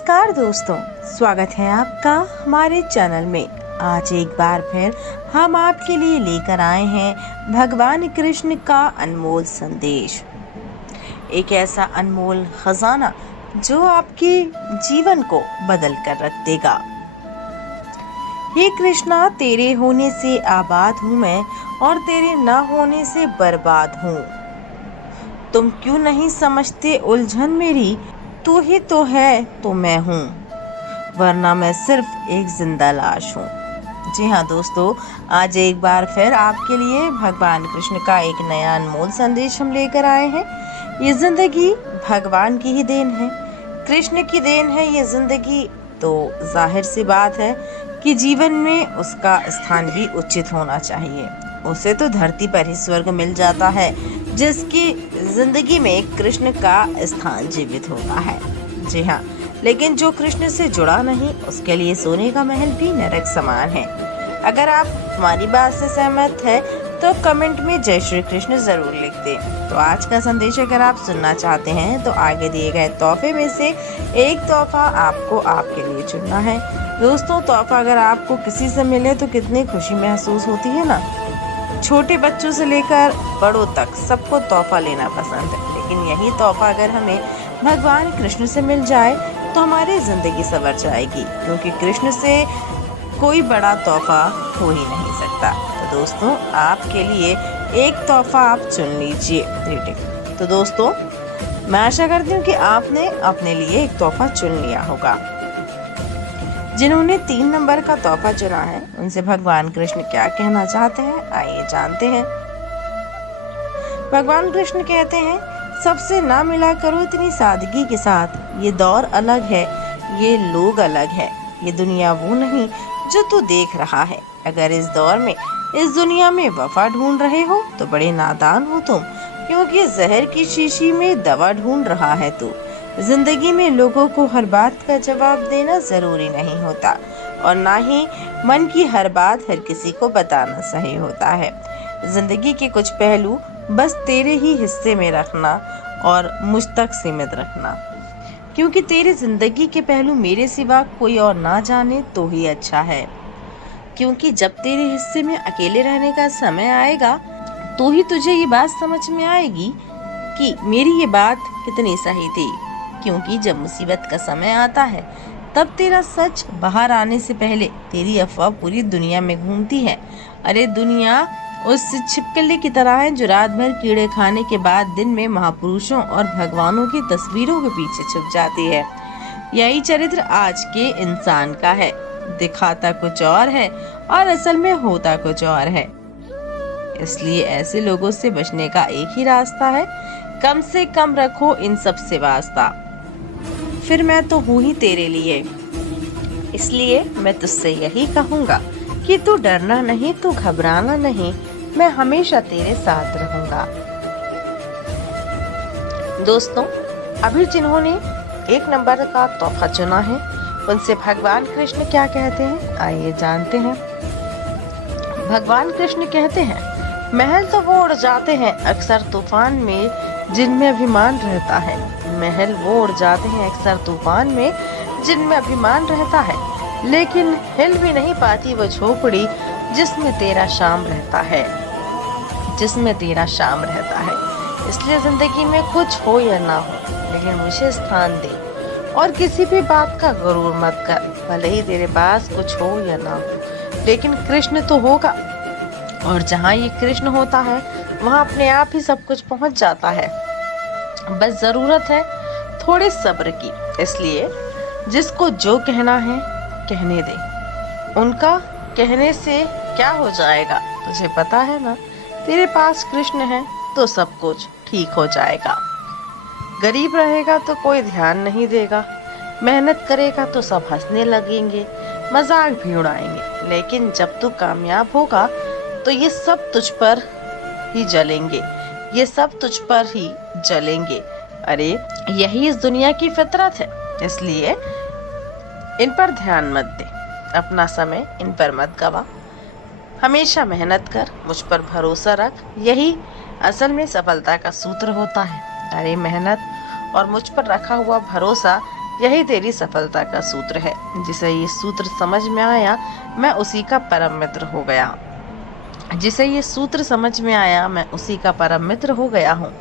नमस्कार दोस्तों, स्वागत है आपका हमारे चैनल में। आज एक बार फिर हम आपके लिए लेकर आए हैं भगवान कृष्ण का अनमोल संदेश। एक ऐसा अनमोल खजाना जो आपके जीवन को बदल कर रख देगा। हे कृष्णा, तेरे होने से आबाद हूँ मैं और तेरे न होने से बर्बाद हूँ। तुम क्यों नहीं समझते उलझन मेरी, तू ही तो है तो मैं हूँ, वरना मैं सिर्फ एक जिंदा लाश हूँ। जी हाँ दोस्तों, आज एक बार फिर आपके लिए भगवान कृष्ण का एक नया अनमोल संदेश हम लेकर आए हैं। ये जिंदगी भगवान की ही देन है, कृष्ण की देन है ये जिंदगी, तो जाहिर सी बात है कि जीवन में उसका स्थान भी उचित होना चाहिए। उसे तो धरती पर ही स्वर्ग मिल जाता है जिसकी जिंदगी में कृष्ण का स्थान जीवित होता है। जी हाँ, लेकिन जो कृष्ण से जुड़ा नहीं उसके लिए सोने का महल भी नरक समान है। अगर आप हमारी बात से सहमत है तो कमेंट में जय श्री कृष्ण जरूर लिख दें। तो आज का संदेश अगर आप सुनना चाहते हैं तो आगे दिए गए तोहफे में से एक तोहफा आपको आपके लिए चुनना है। दोस्तों, तोहफा अगर आपको किसी से मिले तो कितनी खुशी महसूस होती है ना। छोटे बच्चों से लेकर बड़ों तक सबको तोहफा लेना पसंद है, लेकिन यही तोहफा अगर हमें भगवान कृष्ण से मिल जाए तो हमारी जिंदगी संवर जाएगी, क्योंकि कृष्ण से कोई बड़ा तोहफा हो ही नहीं सकता। तो दोस्तों, आपके लिए एक तोहफा आप चुन लीजिए। तो दोस्तों, मैं आशा करती हूँ कि आपने अपने लिए एक तोहफा चुन लिया होगा। जिन्होंने 3 नंबर का तोहफा चुना है उनसे भगवान कृष्ण क्या कहना चाहते हैं, आइए जानते हैं। भगवान कृष्ण कहते हैं, सबसे ना मिला करो इतनी सादगी के साथ। ये दौर अलग है, ये लोग अलग है, ये दुनिया वो नहीं जो तू देख रहा है। अगर इस दौर में, इस दुनिया में वफा ढूंढ रहे हो तो बड़े नादान हो तुम, क्योंकि जहर की शीशी में दवा ढूंढ रहा है तू। जिंदगी में लोगों को हर बात का जवाब देना जरूरी नहीं होता, और ना ही मन की हर बात हर किसी को बताना सही होता है। जिंदगी के कुछ पहलू बस तेरे ही हिस्से में रखना और मुझ तक सीमित रखना, क्योंकि तेरी जिंदगी के पहलू मेरे सिवा कोई और ना जाने तो ही अच्छा है। क्योंकि जब तेरे हिस्से में अकेले रहने का समय आएगा तो ही तुझे ये बात समझ में आएगी कि मेरी ये बात कितनी सही थी। क्योंकि जब मुसीबत का समय आता है तब तेरा सच बाहर आने से पहले तेरी अफवाह पूरी दुनिया में घूमती है। अरे दुनिया उस छिपकली की तरह है जो रात भर कीड़े खाने के बाद दिन में महापुरुषों और भगवानों की तस्वीरों के पीछे छुप जाती है। यही चरित्र आज के इंसान का है, दिखाता कुछ और है और असल में होता कुछ और है। इसलिए ऐसे लोगों से बचने का एक ही रास्ता है, कम से कम रखो इन सब से वास्ता। फिर मैं तो हूँ ही तेरे लिए, इसलिए मैं तुझसे यही कहूँगा कि तू डरना नहीं, तू घबराना नहीं, मैं हमेशा तेरे साथ रहूँगा। दोस्तों, अभी जिन्होंने 1 नंबर का तोहफा चुना है उनसे भगवान कृष्ण क्या कहते हैं, आइए जानते हैं। भगवान कृष्ण कहते हैं, महल तो वो उड़ जाते हैं अक्सर तूफान में जिनमें अभिमान रहता है। महल वो उड़ जाते हैं अक्सर तूफान में जिनमें अभिमान रहता है, लेकिन हिल भी नहीं पाती वो झोपड़ी जिसमें तेरा शाम रहता है, जिसमें तेरा शाम रहता है। इसलिए जिंदगी में कुछ हो या ना हो, लेकिन मुझे स्थान दे और किसी भी बात का गरूर मत कर। भले ही तेरे पास कुछ हो या ना हो, लेकिन कृष्ण तो होगा, और जहाँ ये कृष्ण होता है वहाँ अपने आप ही सब कुछ पहुँच जाता है। बस जरूरत है थोड़े सब्र की। इसलिए जिसको जो कहना है कहने दे, उनका कहने से क्या हो जाएगा तुझे पता है ना। तेरे पास कृष्ण है तो सब कुछ ठीक हो जाएगा। गरीब रहेगा तो कोई ध्यान नहीं देगा, मेहनत करेगा तो सब हंसने लगेंगे, मजाक भी उड़ाएंगे, लेकिन जब तू कामयाब होगा तो ये सब तुझ पर ही जलेंगे, ये सब तुझ पर ही जलेंगे। अरे यही इस दुनिया की फितरत है, इसलिए इन पर ध्यान मत दे, अपना समय इन पर मत गवा। हमेशा मेहनत कर, मुझ पर भरोसा रख, यही असल में सफलता का सूत्र होता है। अरे मेहनत और मुझ पर रखा हुआ भरोसा यही तेरी सफलता का सूत्र है। जिसे ये सूत्र समझ में आया, मैं उसी का परम मित्र हो गया। जिसे ये सूत्र समझ में आया, मैं उसी का परम मित्र हो गया हूँ।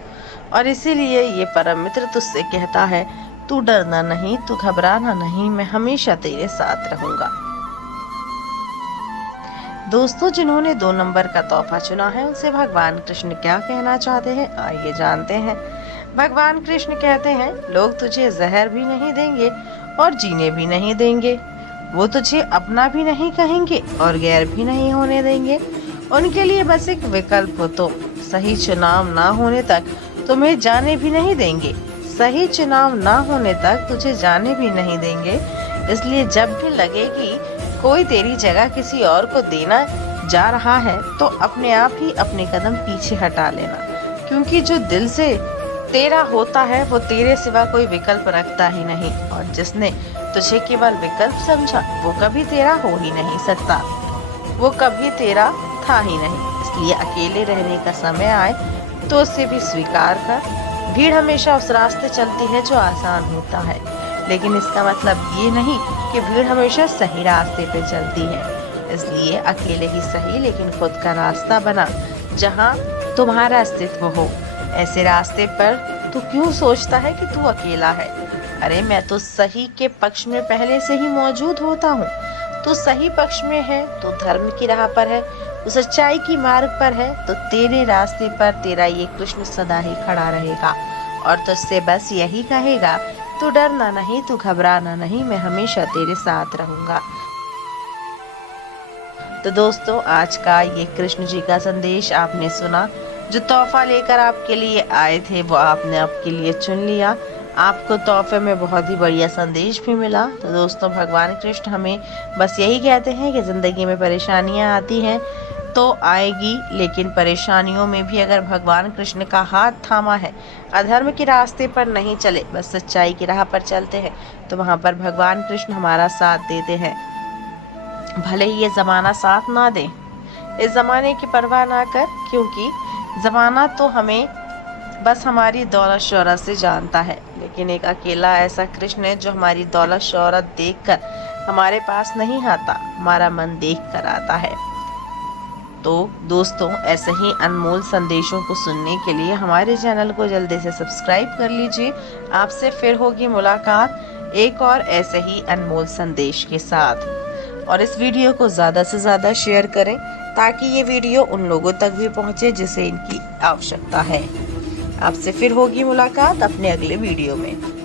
और इसीलिए ये परम मित्र तुझसे कहता है, तू डरना नहीं, तू घबराना नहीं, मैं हमेशा तेरे साथ रहूंगा। दोस्तों, जिन्होंने 2 नंबर का तोहफा चुना है, उनसे भगवान कृष्ण क्या कहना चाहते हैं, आइए जानते हैं। भगवान कृष्ण कहते हैं, लोग तुझे जहर भी नहीं देंगे और जीने भी नहीं देंगे। वो तुझे अपना भी नहीं कहेंगे और गैर भी नहीं होने देंगे। उनके लिए बस एक विकल्प हो तो सही चुनाव ना होने तक तुम्हें जाने भी नहीं देंगे। सही चुनाव ना होने तक तुझे जाने भी नहीं देंगे। इसलिए जब भी लगे कि कोई तेरी जगह किसी और को देना जा रहा है, तो अपने आप ही अपने कदम पीछे हटा लेना, क्योंकि जो दिल से तेरा होता है वो तेरे सिवा कोई विकल्प रखता ही नहीं। और जिसने तुझे केवल विकल्प समझा, वो कभी तेरा हो ही नहीं सकता, वो कभी तेरा था ही नहीं। इसलिए अकेले रहने का समय आए तो उसे भी स्वीकार कर। भीड़ हमेशा उस रास्ते चलती है जो आसान होता है, लेकिन इसका मतलब ये नहीं कि भीड़ हमेशा सही रास्ते पे चलती है। इसलिए अकेले ही सही, लेकिन खुद का रास्ता बना, जहाँ तुम्हारा अस्तित्व हो। ऐसे रास्ते पर तू क्यों सोचता है कि तू अकेला है? अरे मैं तो सही के पक्ष में पहले से ही मौजूद होता हूँ। तू सही पक्ष में है, तू धर्म की राह पर है, तू सच्चाई की मार्ग पर है, तो तेरे रास्ते पर तेरा ये कृष्ण सदा ही खड़ा रहेगा और तुझसे बस यही कहेगा, तू डरना नहीं, तू घबराना नहीं, मैं हमेशा तेरे साथ रहूंगा। तो दोस्तों, आज का ये कृष्ण जी का संदेश आपने सुना। जो तोहफा लेकर आपके लिए आए थे, वो आपने आपके लिए चुन लिया। आपको तोहफे में बहुत ही बढ़िया संदेश भी मिला। तो दोस्तों, भगवान कृष्ण हमें बस यही कहते हैं कि जिंदगी में परेशानियां आती हैं तो आएगी, लेकिन परेशानियों में भी अगर भगवान कृष्ण का हाथ थामा है, अधर्म के रास्ते पर नहीं चले, बस सच्चाई की राह पर चलते हैं, तो वहाँ पर भगवान कृष्ण हमारा साथ देते हैं। भले ही ये जमाना साथ ना दे, इस जमाने की परवाह ना कर, क्योंकि जमाना तो हमें बस हमारी दौलत शोहरत से जानता है, लेकिन एक अकेला ऐसा कृष्ण है जो हमारी दौलत शोहरत देखकर हमारे पास नहीं आता, हमारा मन देख कर आता है। तो दोस्तों, ऐसे ही अनमोल संदेशों को सुनने के लिए हमारे चैनल को जल्दी से सब्सक्राइब कर लीजिए। आपसे फिर होगी मुलाकात एक और ऐसे ही अनमोल संदेश के साथ। और इस वीडियो को ज़्यादा से ज़्यादा शेयर करें, ताकि ये वीडियो उन लोगों तक भी पहुंचे जिसे इनकी आवश्यकता है। आपसे फिर होगी मुलाकात अपने अगले वीडियो में।